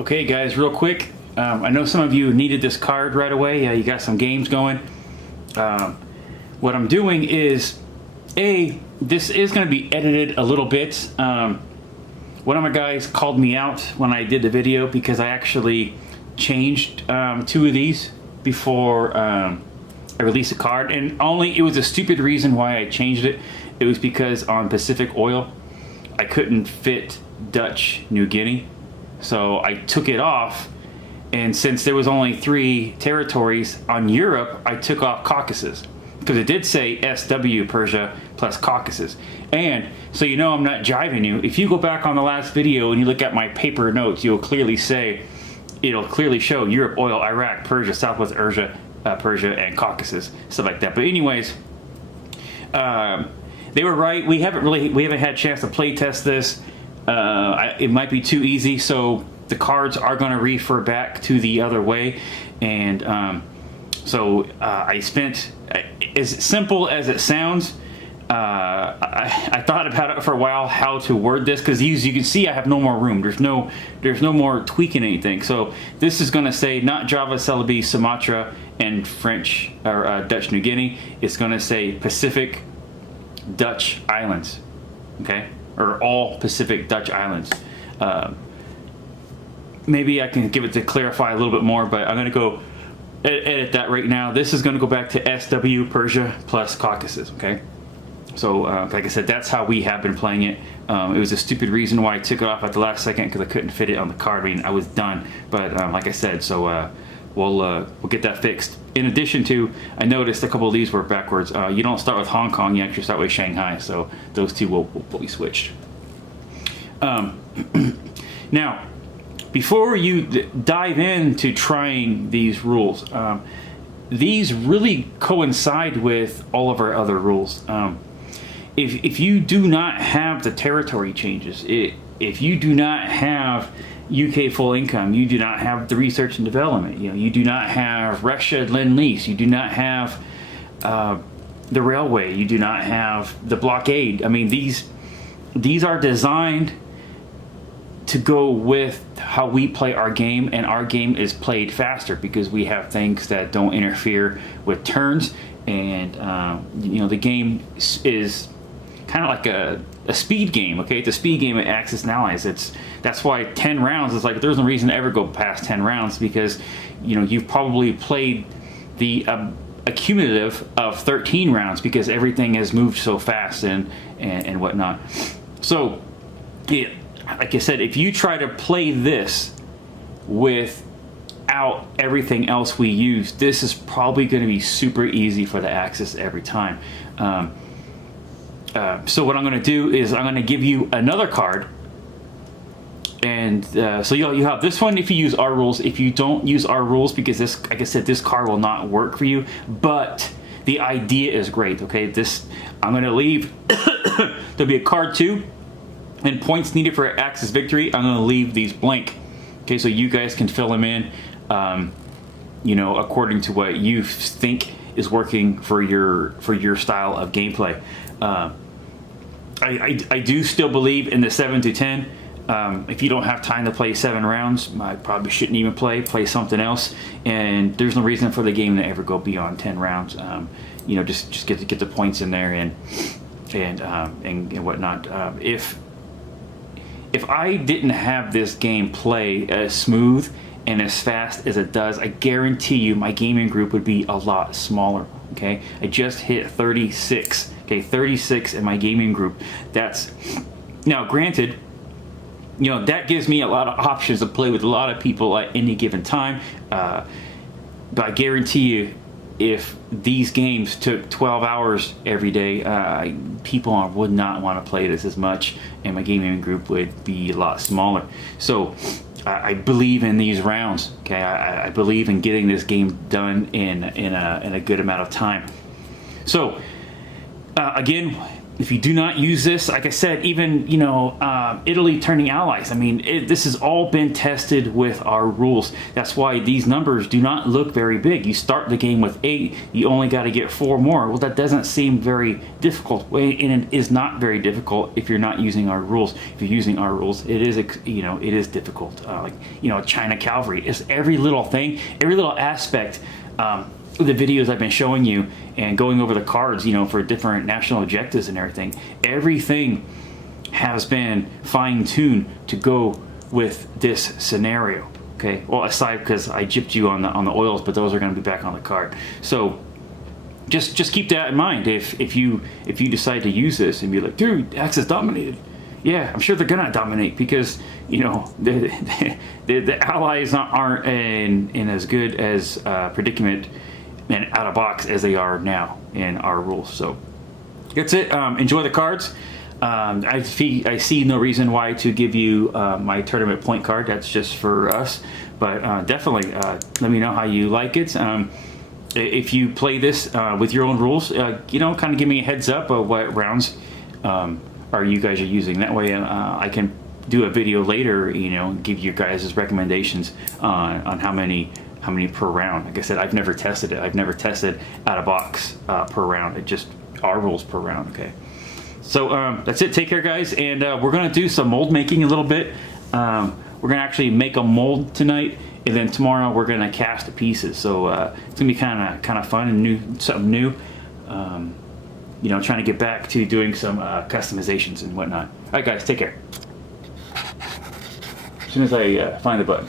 Okay guys, real quick, I know some of you needed this card right away. You got some games going. What I'm doing is, this is going to be edited a little bit. One of my guys called me out when I did the video because I actually changed 2 of these before I released a card, and it was a stupid reason why I changed it. It was because on Pacific Oil I couldn't fit Dutch New Guinea, so I took it off, and since there was only 3 territories on Europe, I took off Caucasus because it did say SW Persia plus Caucasus. And so you know I'm not jiving you. If you go back on the last video and you look at my paper notes, it'll clearly show Europe, Oil, Iraq, Persia, Southwest Persia, and Caucasus, stuff like that. But anyways, they were right. We haven't had a chance to play test this. It might be too easy, so the cards are going to refer back to the other way. And so I spent, as simple as it sounds, I thought about it for a while how to word this, because you can see I have no more room. There's no more tweaking anything. So this is going to say not Java, Celebes, Sumatra, and French or Dutch New Guinea. It's going to say Pacific Dutch Islands, okay, or all Pacific Dutch Islands. Maybe I can give it to clarify a little bit more, but I'm going to go edit that right now. This is going to go back to SW Persia plus Caucasus, okay? So like I said, that's how we have been playing it. It was a stupid reason why I took it off at the last second, because I couldn't fit it on the card. I mean, I was done, but like I said, so we'll get that fixed. In addition to, I noticed a couple of these were backwards. You don't start with Hong Kong, you actually start with Shanghai, so those 2 will be switched. Now, before you dive into trying these rules, these really coincide with all of our other rules. If you do not have the territory changes, if you do not have UK full income, you do not have the research and development, you do not have Russia Lend-Lease, you do not have the railway, you do not have the blockade. I mean, these are designed to go with how we play our game, and our game is played faster because we have things that don't interfere with turns, and the game is kind of like a speed game, okay? It's a speed game at Axis and Allies. That's why 10 rounds is like, there's no reason to ever go past 10 rounds, because you've probably played the accumulative of 13 rounds because everything has moved so fast and whatnot. So yeah, like I said, if you try to play this without everything else we use, this is probably going to be super easy for the Axis every time. So what I'm going to do is I'm going to give you another card, and so you have this one if you use our rules. If you don't use our rules, because this, like I said, this card will not work for you, but the idea is great, okay? This, I'm going to leave, there'll be a card 2, and points needed for Axis victory. I'm going to leave these blank, okay, so you guys can fill them in, according to what you think is working for your style of gameplay. I do still believe in the 7 to 10. If you don't have time to play 7 rounds, I probably shouldn't even play something else, and there's no reason for the game to ever go beyond 10 rounds. Just get the points in there and whatnot. If I didn't have this game play as smooth and as fast as it does, I guarantee you my gaming group would be a lot smaller, okay? I just hit 36, okay? 36 in my gaming group. That's, now granted, that gives me a lot of options to play with a lot of people at any given time, but I guarantee you, if these games took 12 hours every day, people would not want to play this as much, and my gaming group would be a lot smaller. So I believe in these rounds, okay? I believe in getting this game done in a good amount of time. So again, if you do not use this, like I said, even, you know, Italy turning allies, I mean, this has all been tested with our rules. That's why these numbers do not look very big. You start the game with 8, you only got to get 4 more. Well, that doesn't seem very difficult, and it is not very difficult if you're not using our rules. If you're using our rules, it is, you know, it is difficult. Like, you know, China cavalry is every little thing, every little aspect. The videos I've been showing you and going over the cards, you know, for different national objectives and everything has been fine-tuned to go with this scenario. Okay, well, aside because I gypped you on the oils, but those are going to be back on the card. So just keep that in mind if you decide to use this and be like, dude, Axis dominated. Yeah, I'm sure they're gonna dominate because, you know, the allies aren't in as good as predicament and out of box as they are now in our rules. So that's it. Enjoy the cards. I see no reason why to give you my tournament point card. That's just for us. But definitely let me know how you like it. If you play this with your own rules, you know, kind of give me a heads up of what rounds are you guys are using. That way I can do a video later, you know, give you guys recommendations on how many per round. Like I said, I've never tested it. I've never tested out of box per round. It just our rules per round. Okay, so that's it. Take care, guys, and we're gonna do some mold making a little bit. We're gonna actually make a mold tonight, and then tomorrow we're gonna cast the pieces. So it's gonna be kind of fun and something new. You know, trying to get back to doing some customizations and whatnot. All right, guys, take care. As soon as I find the button.